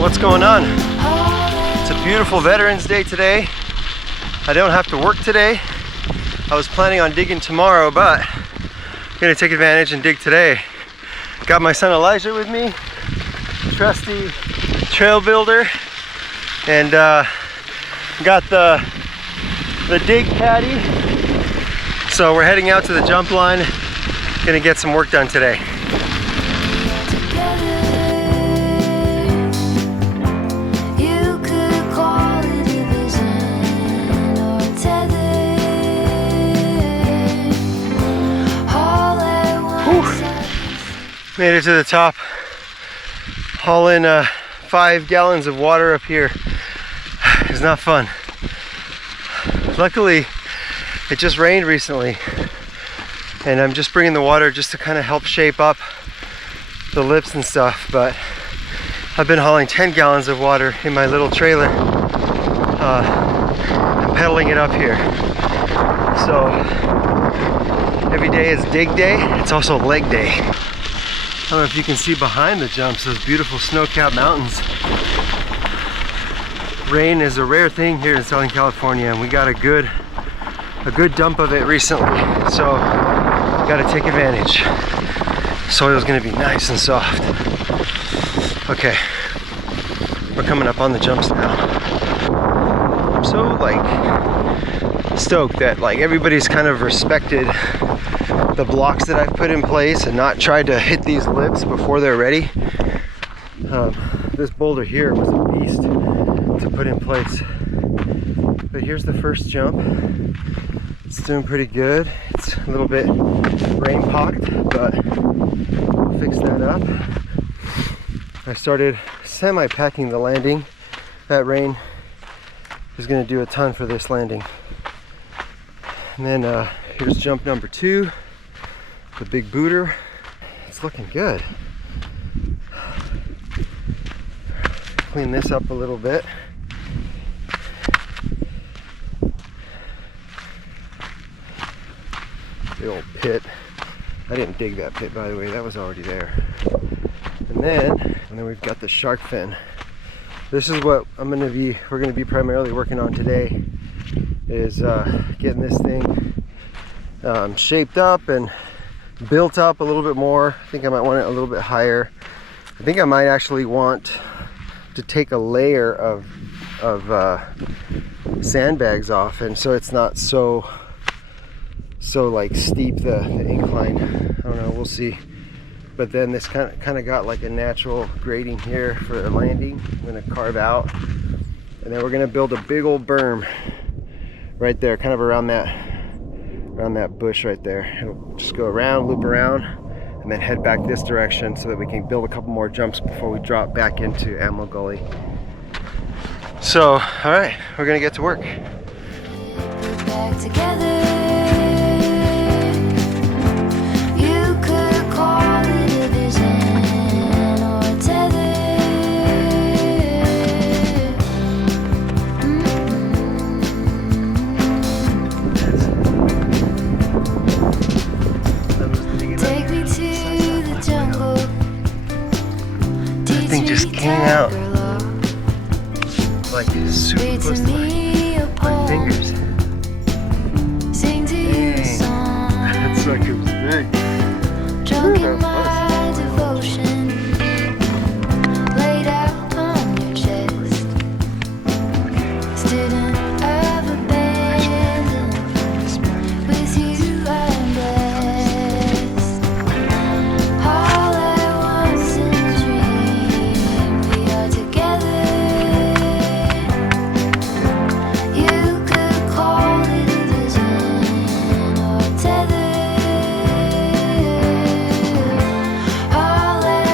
What's going on? It's a beautiful Veterans Day today. I don't have to work today. I was planning on digging tomorrow, but I'm gonna take advantage and dig today. Got my son Elijah with me, trusty trail builder, and got the dig caddy. So we're heading out to the jump line, gonna get some work done today. Made it to the top, hauling 5 gallons of water up here. It's not fun. Luckily, it just rained recently, and I'm just bringing the water just to kind of help shape up the lips and stuff, but I've been hauling 10 gallons of water in my little trailer and pedaling it up here. So every day is dig day, it's also leg day. I don't know if you can see behind the jumps those beautiful snow-capped mountains. Rain is a rare thing here in Southern California, and we got a good dump of it recently, so got to take advantage. Soil's gonna be nice and soft. Okay, we're coming up on the jumps now. I'm so stoked that everybody's kind of respected the blocks that I've put in place and not tried to hit these lips before they're ready. This boulder here was a beast to put in place. But here's the first jump. It's doing pretty good. It's a little bit rain pocked, but we'll fix that up. I started semi-packing the landing. That rain is going to do a ton for this landing. And then here's jump number 2. The big booter. It's looking good. Clean this up a little bit. The old pit. I didn't dig that pit, by the way, that was already there. And then we've got the shark fin. This is what we're gonna be primarily working on today, is getting this thing shaped up and built up a little bit more. I think I might want it a little bit higher. I think I might actually want to take a layer of sandbags off, and so it's not so steep, the incline. I don't know, we'll see. But then this kind of got like a natural grading here for the landing. I'm gonna carve out, and then we're gonna build a big old berm right there, kind of around that bush right there. It'll just go around, loop around, and then head back this direction so that we can build a couple more jumps before we drop back into Ammo Gully. So, all right, we're gonna get to work. Back together. Came out like super close to my fingers. Dang, that sucker was big. Drunk in my devotion, laid out on your chest. Student of abandon, with you I'm blessed. All at once in a dream. Together, you could call it a vision or tether. All at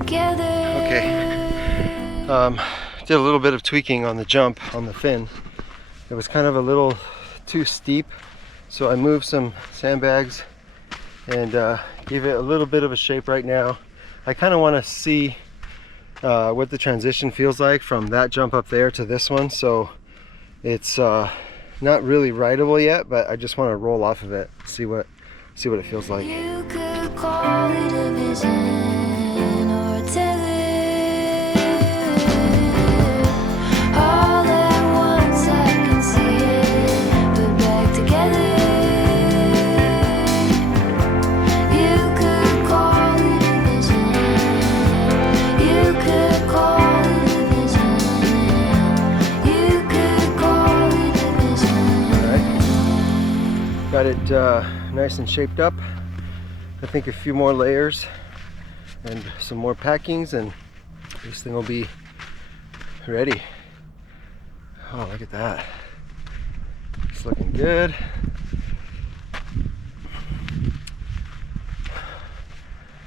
Okay. Did a little bit of tweaking on the jump on the fin. It was kind of a little too steep, so I moved some sandbags and gave it a little bit of a shape right now. I kind of want to see what the transition feels like from that jump up there to this one, so it's not really rideable yet, but I just want to roll off of it, see what it feels like. You could call it a vision or a telling. All at once I can see it, put back together. You could call it a vision. You could call it a vision. You could call it a vision. All right. Got it nice and shaped up. I think a few more layers and some more packings and this thing will be ready. Oh, look at that. It's looking good.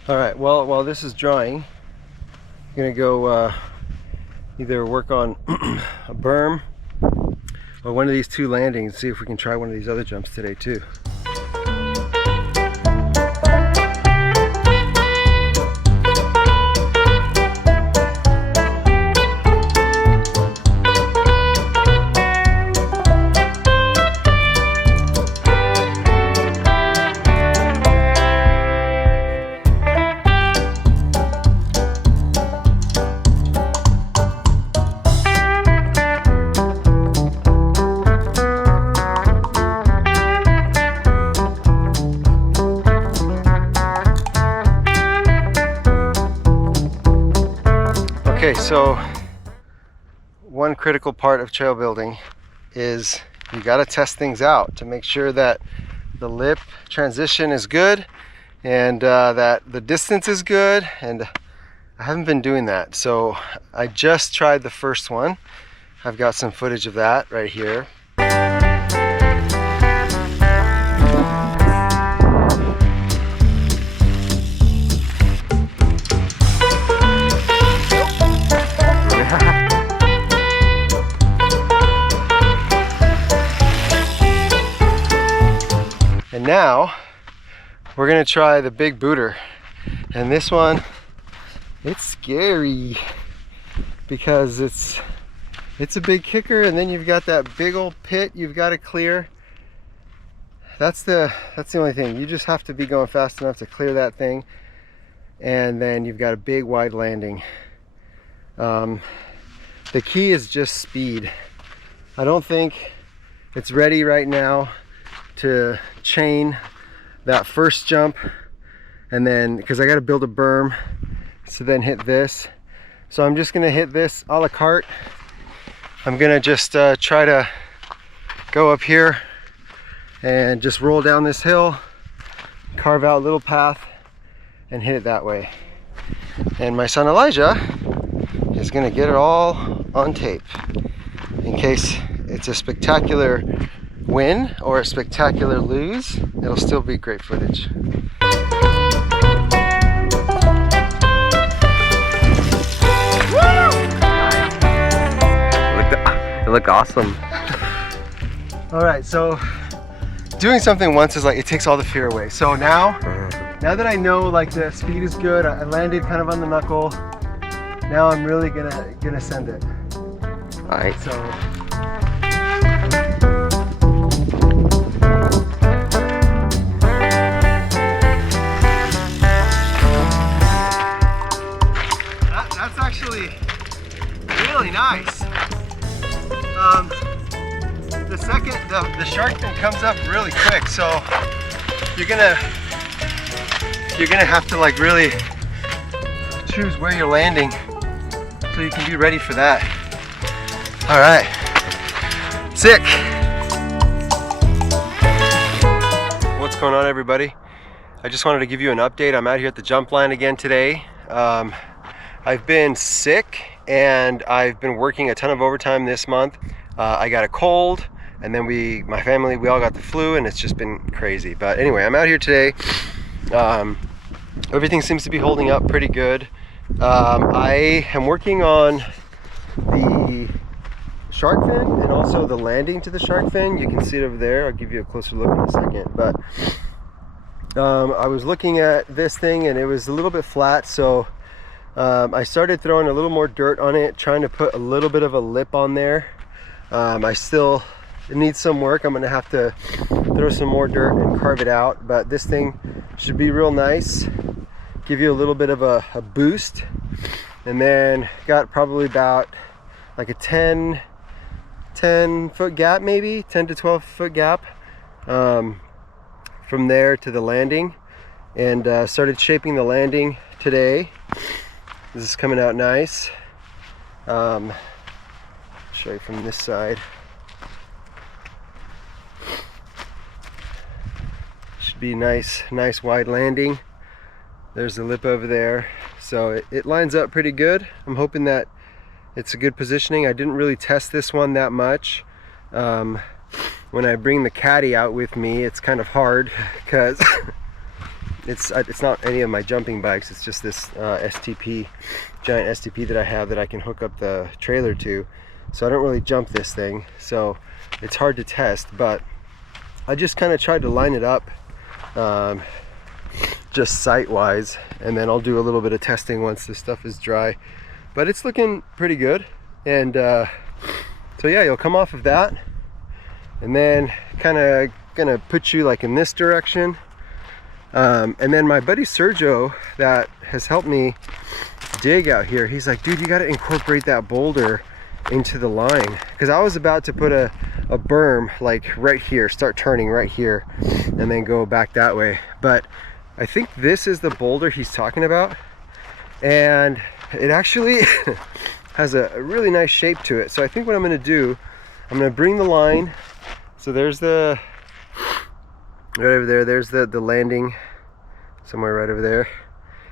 All right, well, while this is drying, I'm gonna go either work on a berm or one of these two landings, see if we can try one of these other jumps today too. Okay, so one critical part of trail building is you got to test things out to make sure that the lip transition is good and that the distance is good, and I haven't been doing that. So I just tried the first one. I've got some footage of that right here. And now we're gonna try the big booter, and this one, it's scary because it's a big kicker, and then you've got that big old pit you've got to clear. That's the only thing. You just have to be going fast enough to clear that thing, and then you've got a big wide landing. The key is just speed. I don't think it's ready right now to chain that first jump, and then because I got to build a berm to then hit this, so I'm just gonna hit this a la carte. I'm gonna just try to go up here and just roll down this hill, carve out a little path and hit it that way, and my son Elijah is gonna get it all on tape in case it's a spectacular win or a spectacular lose. It'll still be great footage. It looked awesome. All right, so doing something once is like, it takes all the fear away. So now that I know like the speed is good, I landed kind of on the knuckle. Now I'm really gonna send it. All right. So that's actually really nice. The shark thing comes up really quick, so you're gonna have to like really choose where you're landing so you can be ready for that. All right, sick. What's going on, everybody? I just wanted to give you an update. I'm out here at the jump line again today. I've been sick and I've been working a ton of overtime this month. I got a cold, and then my family, we all got the flu, and it's just been crazy. But anyway, I'm out here today. Everything seems to be holding up pretty good. I am working on the shark fin and also the landing to the shark fin. You can see it over there. I'll give you a closer look in a second. But I was looking at this thing and it was a little bit flat, so I started throwing a little more dirt on it, trying to put a little bit of a lip on there. It needs some work. I'm gonna have to throw some more dirt and carve it out, but this thing should be real nice, give you a little bit of a boost. And then got probably about like a 10 foot gap, maybe 10 to 12 foot gap from there to the landing, and started shaping the landing today. This is coming out nice. Show you from this side. Should be nice wide landing. There's the lip over there, so it lines up pretty good. I'm hoping that it's a good positioning. I didn't really test this one that much. When I bring the caddy out with me, it's kind of hard because it's not any of my jumping bikes. It's just this STP, giant STP that I have that I can hook up the trailer to. So I don't really jump this thing, so it's hard to test, but I just kind of tried to line it up just sight wise, and then I'll do a little bit of testing once this stuff is dry. But it's looking pretty good, and so yeah, you'll come off of that and then kind of gonna put you like in this direction, and then my buddy Sergio that has helped me dig out here, he's like, dude, you got to incorporate that boulder into the line, because I was about to put a berm like right here, start turning right here and then go back that way, but I think this is the boulder he's talking about, and it actually has a really nice shape to it. So I think what I'm going to do, I'm going to bring the line, so there's the right over there, there's the landing somewhere right over there,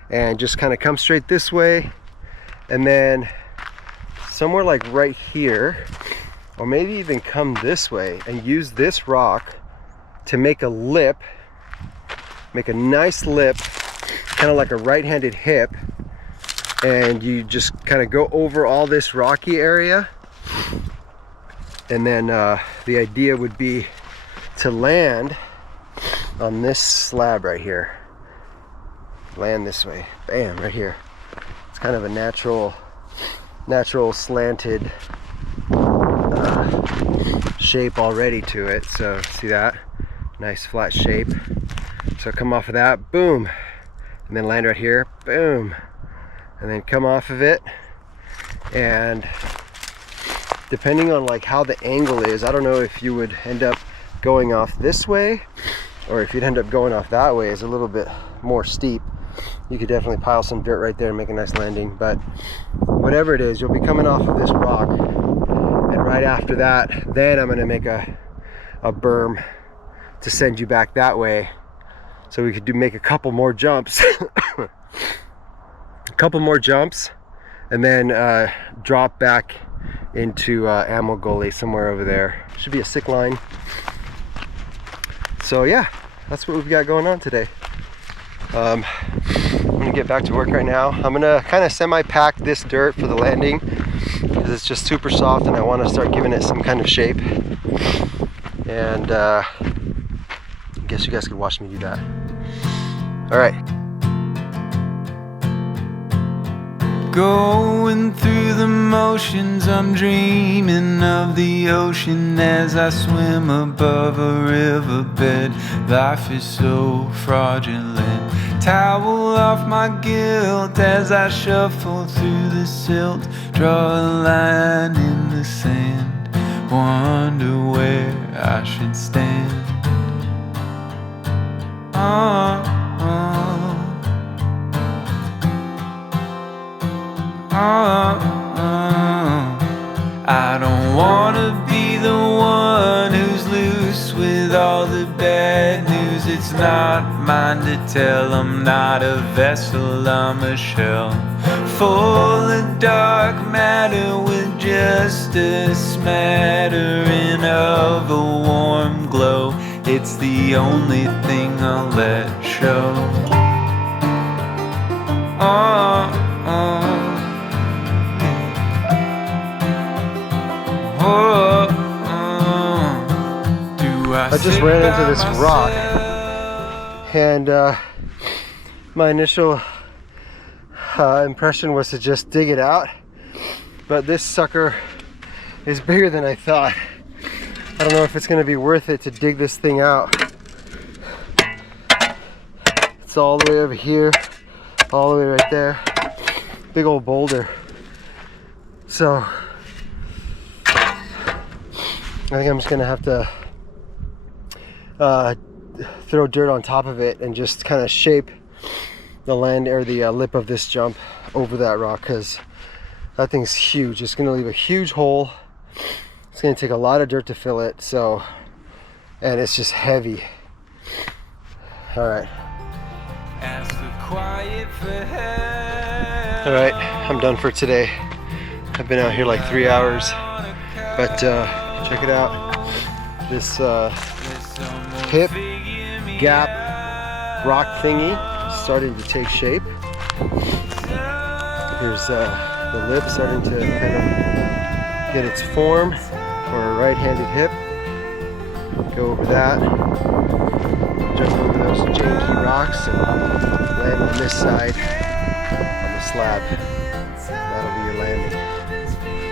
and just kind of come straight this way, and then somewhere like right here, or maybe even come this way and use this rock to make a lip, make a nice lip, kind of like a right-handed hip, and you just kind of go over all this rocky area, and then the idea would be to land on this slab right here, land this way, bam, right here. It's kind of a natural slanted shape already to it, so see that nice flat shape. So come off of that, boom, and then land right here, boom, and then come off of it, and depending on like how the angle is, I don't know if you would end up going off this way or if you'd end up going off that way. Is a little bit more steep. You could definitely pile some dirt right there and make a nice landing, but whatever it is, you'll be coming off of this rock, and right after that, then I'm going to make a berm to send you back that way, so we could make a couple more jumps a couple more jumps, and then drop back into Ammo Gully somewhere over there. Should be a sick line. So yeah, that's what we've got going on today. I'm gonna get back to work right now. I'm gonna kind of semi-pack this dirt for the landing because it's just super soft and I want to start giving it some kind of shape. And I guess you guys could watch me do that. All right. Going through the motions, I'm dreaming of the ocean as I swim above a riverbed. Life is so fraudulent. Towel off my guilt as I shuffle through the silt. Draw a line in the sand, wonder where I should stand. I don't wanna be the one who's loose with all the bad news. It's not mine to tell. I'm not a vessel, I'm a shell, full of dark matter with just a smattering of a warm glow. It's the only thing I'll let show. I just ran into this rock, and my initial impression was to just dig it out, but this sucker is bigger than I thought. I don't know if it's going to be worth it to dig this thing out. It's all the way over here, all the way right there. Big old boulder. So I think I'm just going to have to throw dirt on top of it and just kind of shape the land or the lip of this jump over that rock, because that thing's huge. It's going to leave a huge hole. It's going to take a lot of dirt to fill it, so, and it's just heavy. All right. All right, I'm done for today. I've been out here like 3 hours, but check it out. This hip gap rock thingy starting to take shape. Here's the lip starting to kind of get its form for a right-handed hip. Go over that, jump over those janky rocks, and land on this side on the slab. That'll be your landing.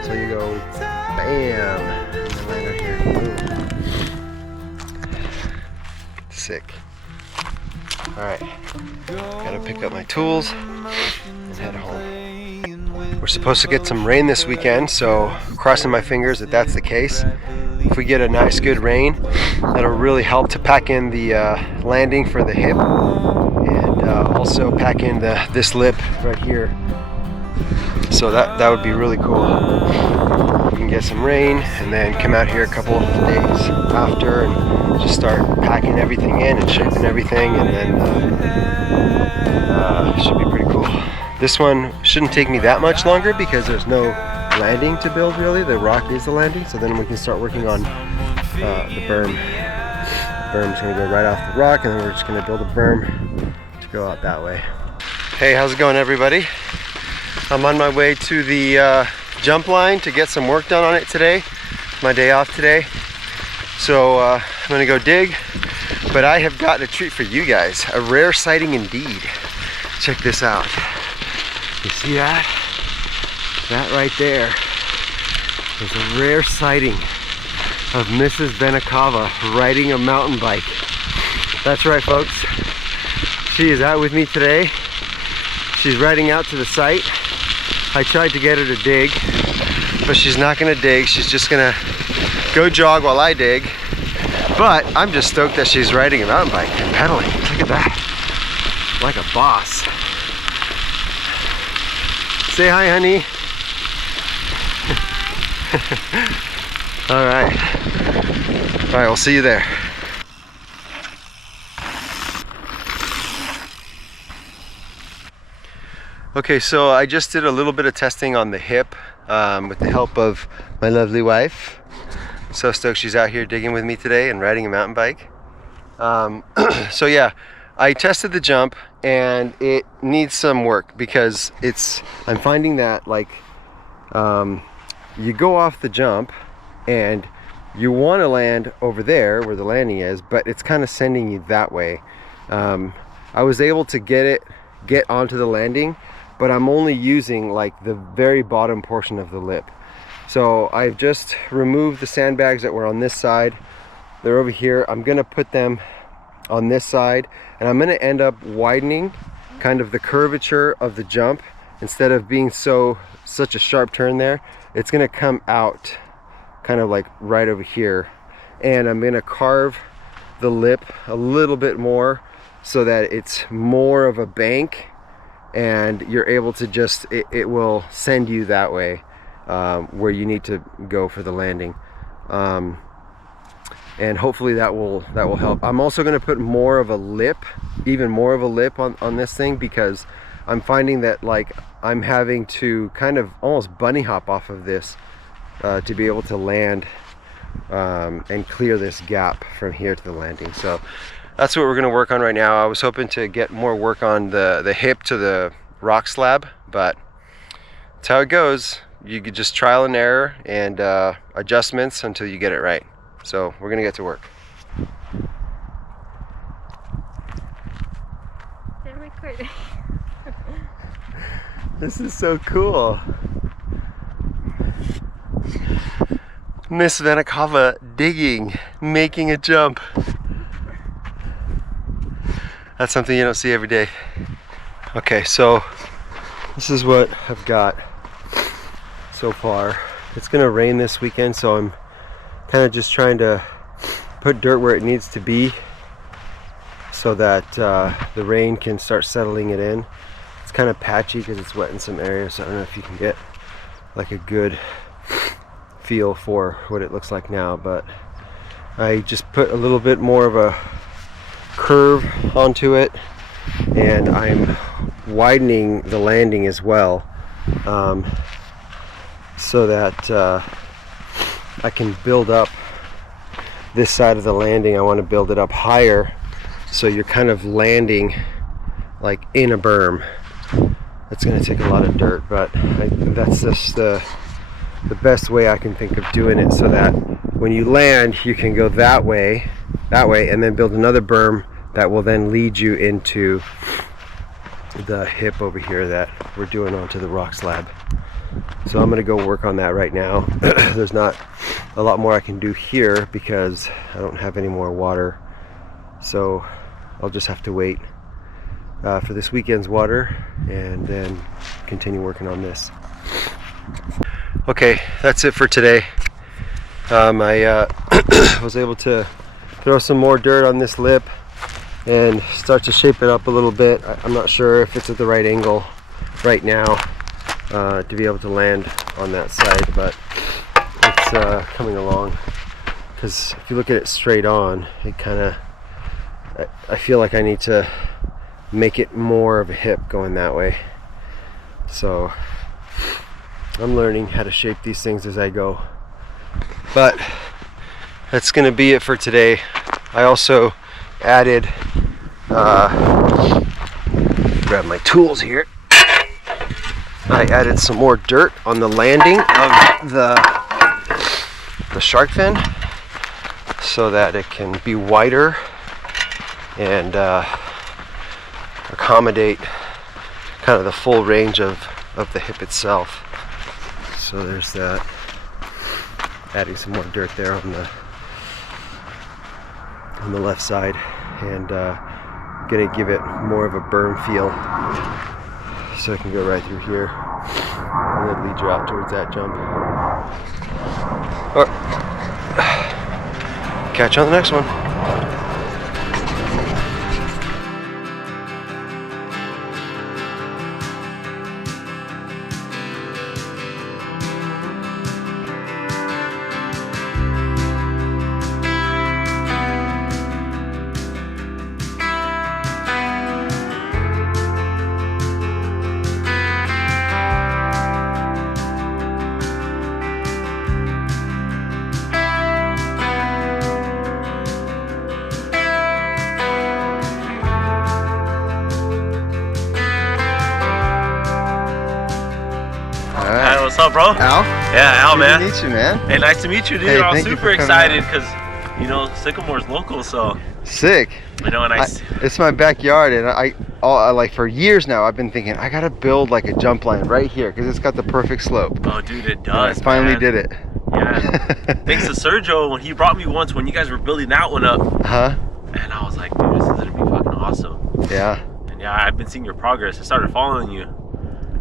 So you go bam, and then land right here. Boom. Sick. Alright, gotta pick up my tools and head home. We're supposed to get some rain this weekend, so crossing my fingers that that's the case. If we get a nice good rain, that'll really help to pack in the landing for the hip, and also pack in this lip right here. So that would be really cool. We can get some rain and then come out here a couple of days after and just start packing everything in and shaping everything, and then should be pretty cool. This one shouldn't take me that much longer because there's no landing to build really. The rock is the landing, so then we can start working on the berm. The berm's gonna go right off the rock, and then we're just gonna build a berm to go out that way. Hey, how's it going, everybody? I'm on my way to the jump line to get some work done on it today. My day off today. So I'm gonna go dig, but I have got a treat for you guys. A rare sighting indeed. Check this out. You see that? That right there is a rare sighting of Mrs. Benakava riding a mountain bike. That's right, folks. She is out with me today. She's riding out to the site. I tried to get her to dig, but she's not gonna dig. She's just gonna go jog while I dig. But I'm just stoked that she's riding a mountain bike and pedaling. Look at that. Like a boss. Say hi, honey. All right, we'll see you there. Okay, so I just did a little bit of testing on the hip with the help of my lovely wife. So stoked she's out here digging with me today and riding a mountain bike. So yeah, I tested the jump and it needs some work because I'm finding that like you go off the jump and you want to land over there where the landing is, but it's kind of sending you that way. I was able to get onto the landing, but I'm only using like the very bottom portion of the lip. So I've just removed the sandbags that were on this side. They're over here. I'm gonna put them on this side, and I'm gonna end up widening kind of the curvature of the jump. Instead of being such a sharp turn there, it's gonna come out kind of like right over here, and I'm gonna carve the lip a little bit more so that it's more of a bank, and you're able to just it will send you that way where you need to go for the landing, and hopefully that will help. I'm also going to put more of a lip, even more of a lip on this thing, because I'm finding that like I'm having to kind of almost bunny hop off of this to be able to land and clear this gap from here to the landing. So that's what we're going to work on right now. I was hoping to get more work on the hip to the rock slab, but that's how it goes. You could just trial and error and adjustments until you get it right. So we're gonna get to work. They're recording. This is so cool. Miss Vanikava digging, making a jump. That's something you don't see every day. Okay, so this is what I've got so far. It's gonna rain this weekend, so I'm kind of just trying to put dirt where it needs to be so that the rain can start settling it in. It's kind of patchy because it's wet in some areas, so I don't know if you can get like a good feel for what it looks like now, but I just put a little bit more of a curve onto it, and I'm widening the landing as well, so that I can build up this side of the landing. I want to build it up higher, so you're kind of landing like in a berm. That's going to take a lot of dirt, but that's just the best way I can think of doing it, so that when you land you can go that way, and then build another berm that will then lead you into the hip over here that we're doing onto the rock slab. So I'm going to go work on that right now. There's not a lot more I can do here because I don't have any more water, so I'll just have to wait for this weekend's water and then continue working on this. Okay, that's it for today. I was able to throw some more dirt on this lip and start to shape it up a little bit. I'm not sure if it's at the right angle right now to be able to land on that side, but it's coming along, because if you look at it straight on, it kind of, I feel like I need to make it more of a hip going that way. So I'm learning how to shape these things as I go. But that's going to be it for today. I also added, grab my tools here. I added some more dirt on the landing of the shark fin so that it can be wider and accommodate kind of the full range of the hip itself. So there's that. Adding some more dirt there on the left side, and gonna give it more of a berm feel, so it can go right through here and then lead you out towards that jump. Or catch you on the next one. What's up, bro? Al? Yeah, Al, man. Good to meet you, man. Hey, nice to meet you, dude. Hey, I'm thank you super for coming excited out. because, you know, Sycamore's local, so, Sick. you know, and It's my backyard, and I like for years now I've been thinking I gotta build like a jump line right here because it's got the perfect slope. oh, dude, it And does, I finally man. did it. Yeah. Thanks to Sergio, when he brought me once when you guys were building that one up, Huh? and I was like, dude, this is gonna be fucking awesome. Yeah. And yeah, I've been seeing your progress. I started following you.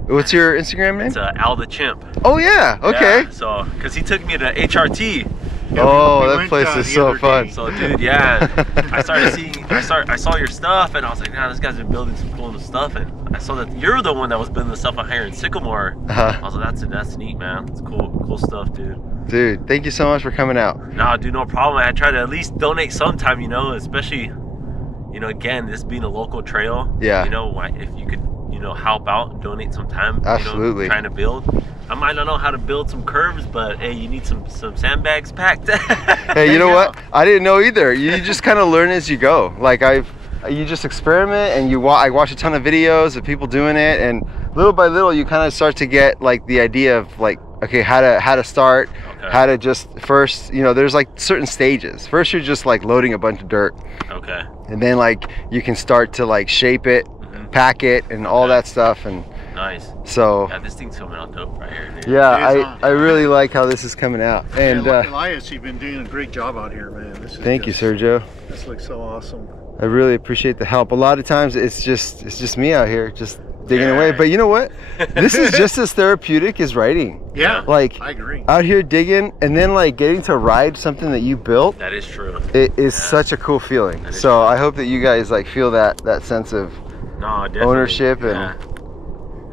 What's your Instagram name? It's Al the Chimp. Oh yeah. Okay. Yeah, so, because he took me to HRT. Oh, that place is so fun. So, dude, yeah, I started seeing, I saw your stuff, and I was like, nah, this guy's been building some cool stuff, and I saw that you're the one that was building the stuff out here in Sycamore. I was like, that's neat, man. It's cool stuff, dude. Dude, thank you so much for coming out. Nah, dude, no problem. I try to at least donate sometime, you know, especially, you know, again, this being a local trail. Yeah. You know, if you could, you know, help out, donate some time. Absolutely. You know, trying to build. I might not know how to build some curves, but hey, you need some sandbags packed. Hey, you know what? I didn't know either. You just kind of learn as you go. Like I've you just experiment, and I watch a ton of videos of people doing it, and little by little you kind of start to get like the idea of like, okay, how to start, how to just first, you know, there's like certain stages. First you're just like loading a bunch of dirt, Okay. and then like you can start to like shape it, pack it, and all that stuff. And Nice. so Yeah, this thing's coming out dope right here, dude. yeah, I really like how this is coming out. And Elias, you've been doing a great job out here, man. This is thank you, Sergio. This looks so awesome. I really appreciate the help. A lot of times it's just me out here just digging away. But you know what? This is just as therapeutic as writing. Yeah, Like I agree. out here digging, and then like getting to ride something that you built. That is true. It is such a cool feeling. So I hope that you guys like feel that sense of No, definitely. ownership and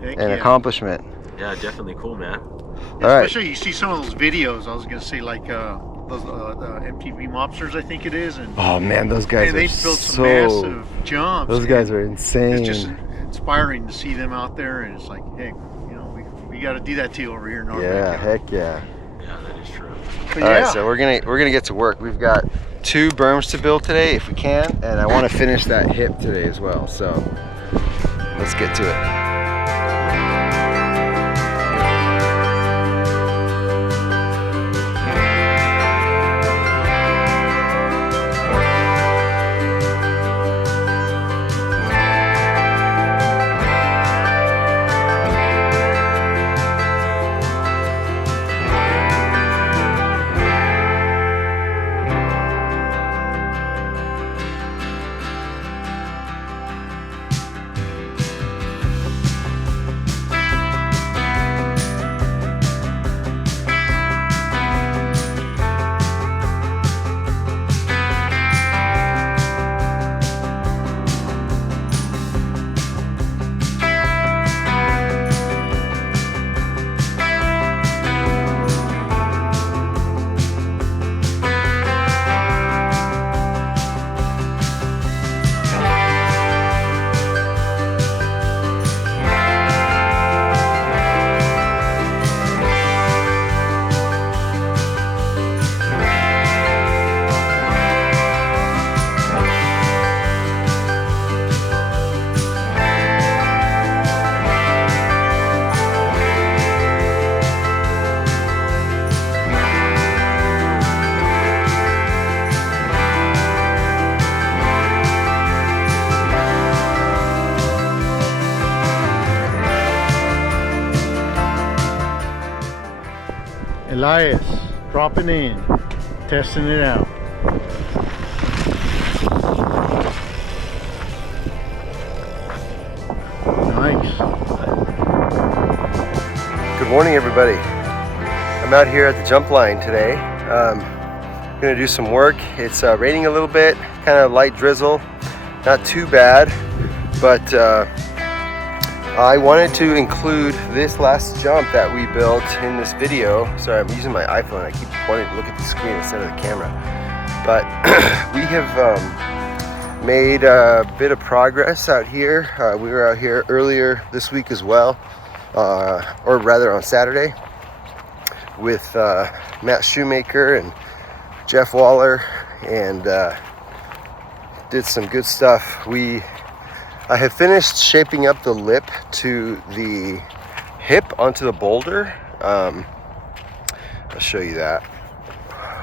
Heck and yeah. accomplishment. Yeah, definitely cool, man. All right. Especially you see some of those videos. I was gonna say like those MTB mobsters, I think it is, and Oh man, those guys man, they are built some so. massive jumps. Those guys and are insane. It's just inspiring to see them out there, and it's like, hey, you know, we got to do that to you over here in North Yeah, County. heck yeah. Yeah, that is true. But All yeah, right, so we're gonna get to work. We've got 2 berms to build today, if we can, and I want to finish that hip today as well. So let's get to it. Elias, dropping in, testing it out. Nice. Good morning, everybody. I'm out here at the jump line today. Gonna do some work. It's raining a little bit, kind of light drizzle, not too bad, but I wanted to include this last jump that we built in this video. Sorry, I'm using my iPhone. I keep wanting to look at the screen instead of the camera. But we have made a bit of progress out here. We were out here earlier this week as well, or rather on Saturday, with Matt Shoemaker and Jeff Waller, and did some good stuff. I have finished shaping up the lip to the hip onto the boulder. I'll show you that.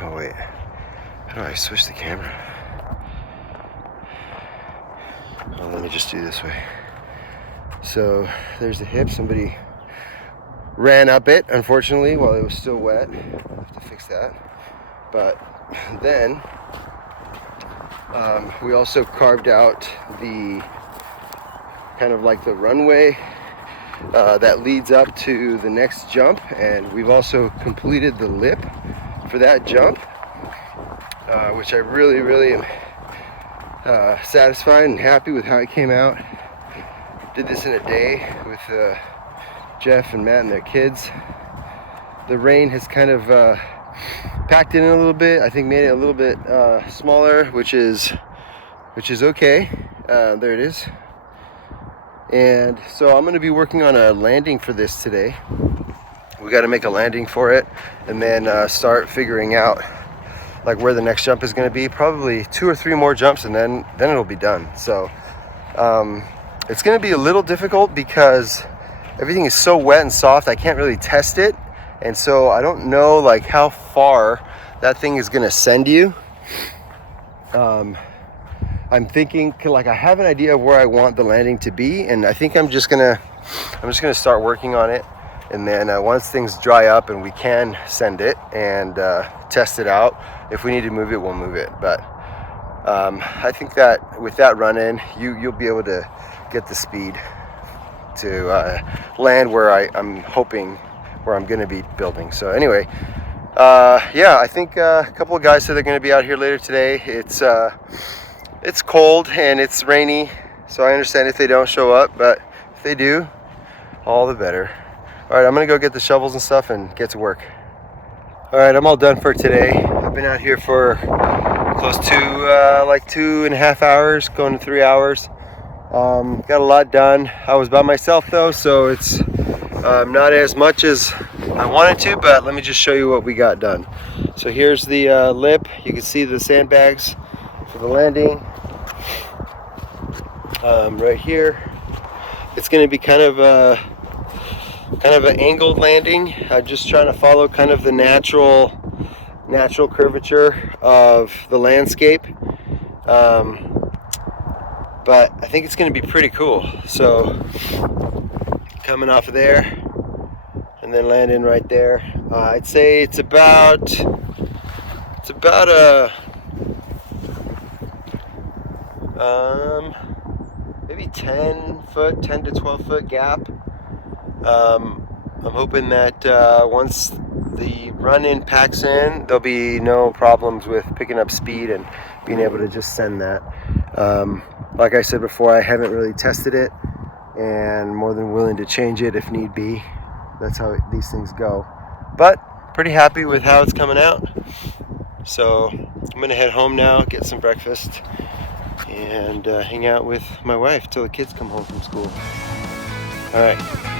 Oh wait, how do I switch the camera? Oh, let me just do this way. So there's the hip. Somebody ran up it, unfortunately, while it was still wet. I'll have to fix that. But then we also carved out the kind of like the runway that leads up to the next jump, and we've also completed the lip for that jump, which I really am satisfied and happy with how it came out. Did this in a day with Jeff and Matt and their kids. The rain has kind of packed in a little bit. I think made it a little bit smaller, which is okay. There it is. And so I'm going to be working on a landing for this today. We got to make a landing for it, and then start figuring out like where the next jump is going to be. Probably 2 or 3 more jumps, and then it'll be done. So it's going to be a little difficult because everything is so wet and soft. I can't really test it, and so I don't know like how far that thing is going to send you. I'm thinking, like, I have an idea of where I want the landing to be, and I think I'm just gonna start working on it, and then once things dry up and we can send it and test it out, if we need to move it, we'll move it. But I think that with that run in, you'll be able to get the speed to land where I'm hoping, where I'm gonna be building. So anyway, yeah, I think a couple of guys said they're gonna be out here later today. It's cold and it's rainy, so I understand if they don't show up, but if they do, all the better. All right, I'm gonna go get the shovels and stuff and get to work. All right, I'm all done for today. I've been out here for close to like 2.5 hours, going to 3 hours. Got a lot done. I was by myself though, so it's not as much as I wanted to, but let me just show you what we got done. So here's the lip. You can see the sandbags for the landing. Right here, it's going to be kind of an angled landing. I'm just trying to follow kind of the natural curvature of the landscape, but I think it's going to be pretty cool. So coming off of there and then landing right there, I'd say it's about a maybe 10 to 12 foot gap. I'm hoping that once the run-in packs in, there'll be no problems with picking up speed and being able to just send that. Like I said before, I haven't really tested it, and more than willing to change it if need be. That's how these things go. But pretty happy with how it's coming out. So I'm gonna head home now, get some breakfast, and hang out with my wife till the kids come home from school. All right.